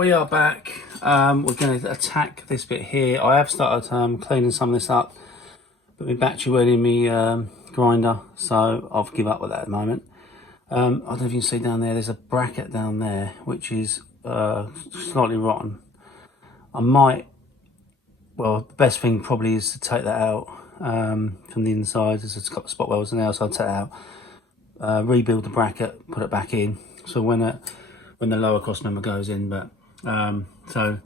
we are back. We're going to attack this bit here. I have started cleaning some of this up, but my battery went in my grinder, so I've given up with that at the moment. I don't know if you can see down there, there's a bracket down there which is slightly rotten. I might, well, the best thing probably is to take that out from the inside. There's a couple of spot welds on the outside, take that out, rebuild the bracket, put it back in. So when the lower cost member goes in, but so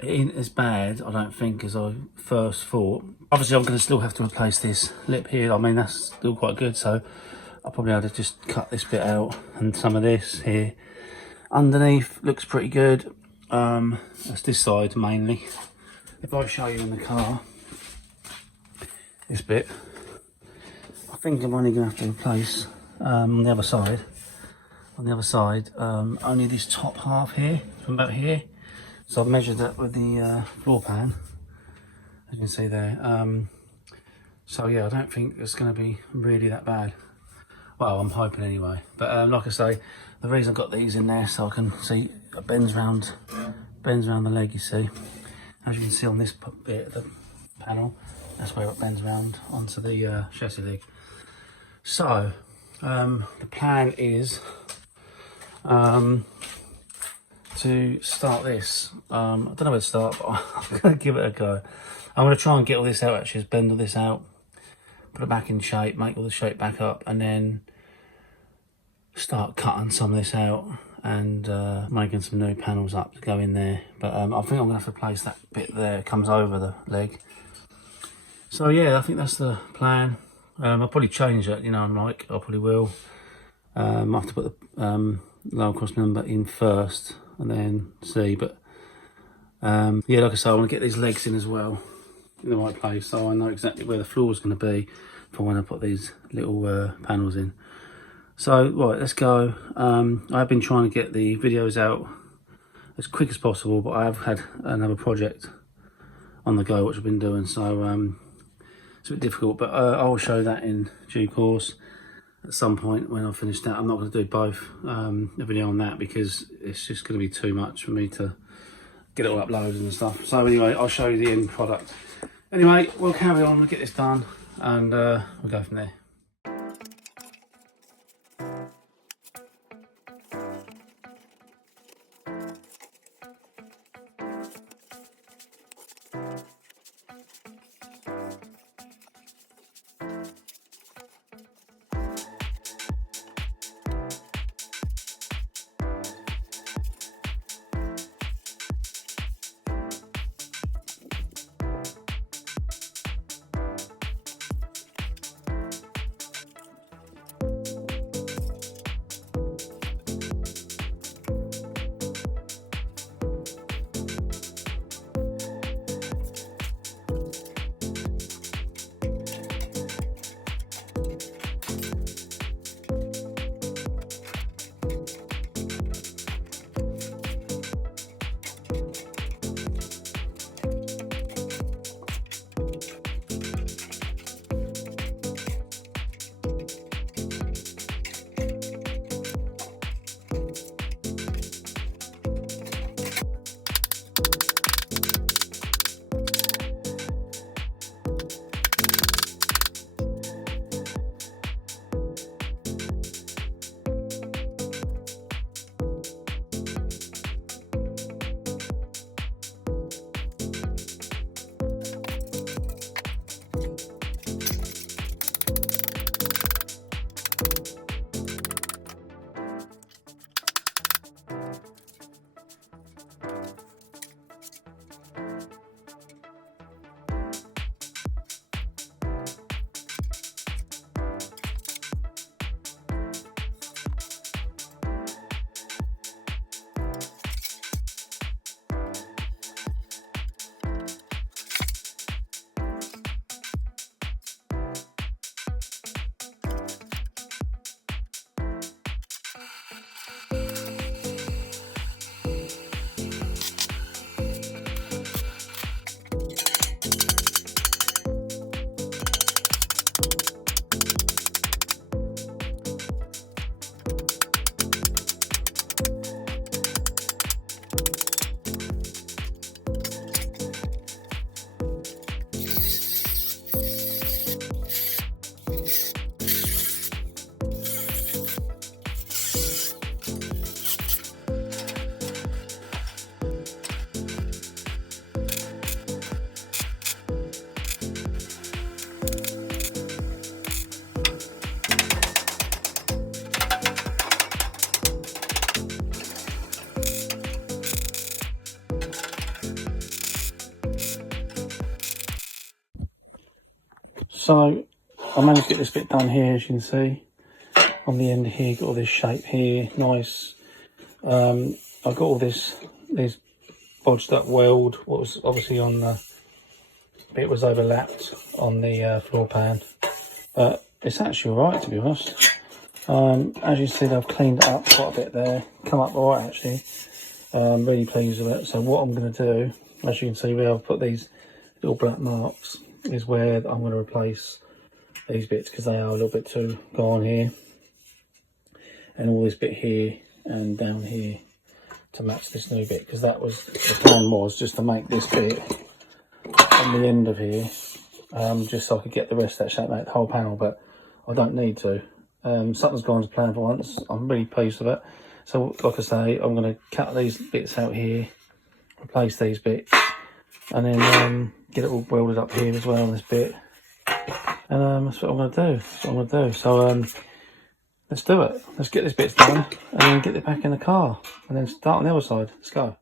it ain't as bad, I don't think, as I first thought. Obviously I'm going to still have to replace this lip here. I mean, that's still quite good, so I'll probably have to just cut this bit out, and some of this here underneath looks pretty good. That's this side mainly. If I show you in the car, this bit, I think I'm only going to have to replace on the other side. Only this top half here, from about here. So I've measured that with the floor pan, as you can see there. So yeah, I don't think it's going to be really that bad. Well, I'm hoping anyway. But like I say, the reason I've got these in there so I can see it bends round the leg. You see, as you can see on this bit of the panel, that's where it bends round onto the chassis leg. So the plan is to start this. I don't know where to start, but I'm going to give it a go. I'm going to try and get all this out, actually, bend all this out, put it back in shape, make all the shape back up, and then start cutting some of this out and making some new panels up to go in there. But I think I'm going to have to replace that bit there, it comes over the leg. So yeah, I think that's the plan. I'll probably change it, you know, I probably will. I have to put the lower cost number in first and then see, but yeah, like I say, I want to get these legs in as well in the right place, so I know exactly where the floor is going to be for when I put these little panels in. So right, let's go. I've been trying to get the videos out as quick as possible, but I have had another project on the go which I've been doing, so it's a bit difficult, but I will show that in due course at some point when I've finished that. I'm not going to do both a video on that because it's just going to be too much for me to get it all uploaded and stuff. So anyway, I'll show you the end product. Anyway, we'll carry on, we'll get this done, and we'll go from there. So I managed to get this bit done here, as you can see. On the end here, got all this shape here, nice. I've got all these bodged up weld, what was obviously on the bit was overlapped on the floor pan. But it's actually alright, to be honest. As you see, I've cleaned it up quite a bit there. Come up alright, actually. Really pleased with it. So what I'm going to do, as you can see where I've put these little black marks, is where I'm going to replace these bits, because they are a little bit too gone here. And all this bit here and down here to match this new bit, because that was the plan, was just to make this bit on the end of here, just so I could get the rest of that shape, make the whole panel, but I don't need to. Something's gone as planned for once. I'm really pleased with it. So like I say, I'm going to cut these bits out here, replace these bits, and then get it all welded up here as well on this bit. And that's what I'm going to do. That's what I'm going to do. So let's do it. Let's get this bits done and then get it back in the car and then start on the other side. Let's go.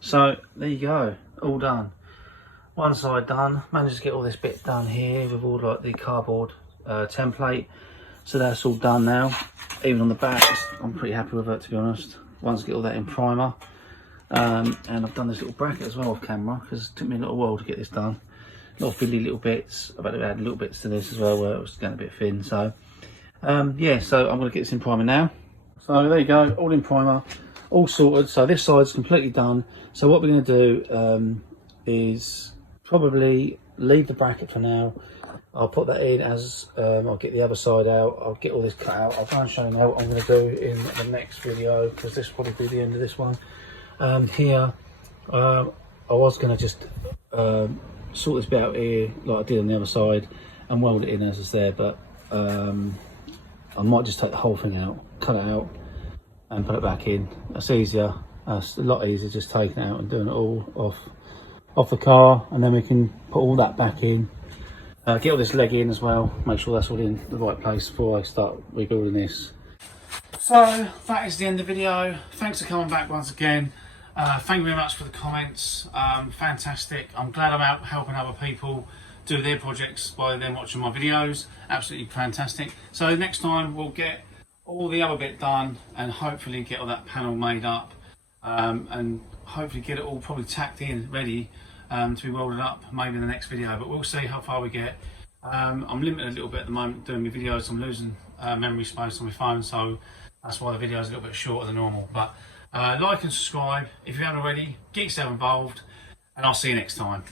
So there you go, all done. One side done. Managed to get all this bit done here with all like the cardboard template. So that's all done now. Even on the back, I'm pretty happy with it, to be honest. Once I get all that in primer. And I've done this little bracket as well off camera, because it took me a little while to get this done. A lot of fiddly little bits. I've had to add little bits to this as well where it was getting a bit thin. So yeah, so I'm going to get this in primer now. So there you go, all in primer, all sorted. So this side's completely done. So what we're going to do is probably leave the bracket for now. I'll put that in as I'll get the other side out. I'll get all this cut out. I'll try and show you now what I'm going to do in the next video, because this will probably be the end of this one. Here, I was going to just sort this bit out here like I did on the other side and weld it in as it's there, but I might just take the whole thing out, cut it out and put it back in. That's easier. That's a lot easier just taking it out and doing it all off the car, and then we can put all that back in. Get all this leg in as well, make sure that's all in the right place before I start rebuilding this. So that is the end of the video. Thanks for coming back once again. Thank you very much for the comments. Fantastic. I'm glad I'm out helping other people do their projects by them watching my videos. Absolutely fantastic. So next time we'll get all the other bit done and hopefully get all that panel made up, and hopefully get it all probably tacked in ready to be welded up maybe in the next video, but we'll see how far we get. I'm limited a little bit at the moment doing my videos. I'm losing memory space on my phone, so that's why the video is a little bit shorter than normal. But like and subscribe if you haven't already, get yourself involved, and I'll see you next time.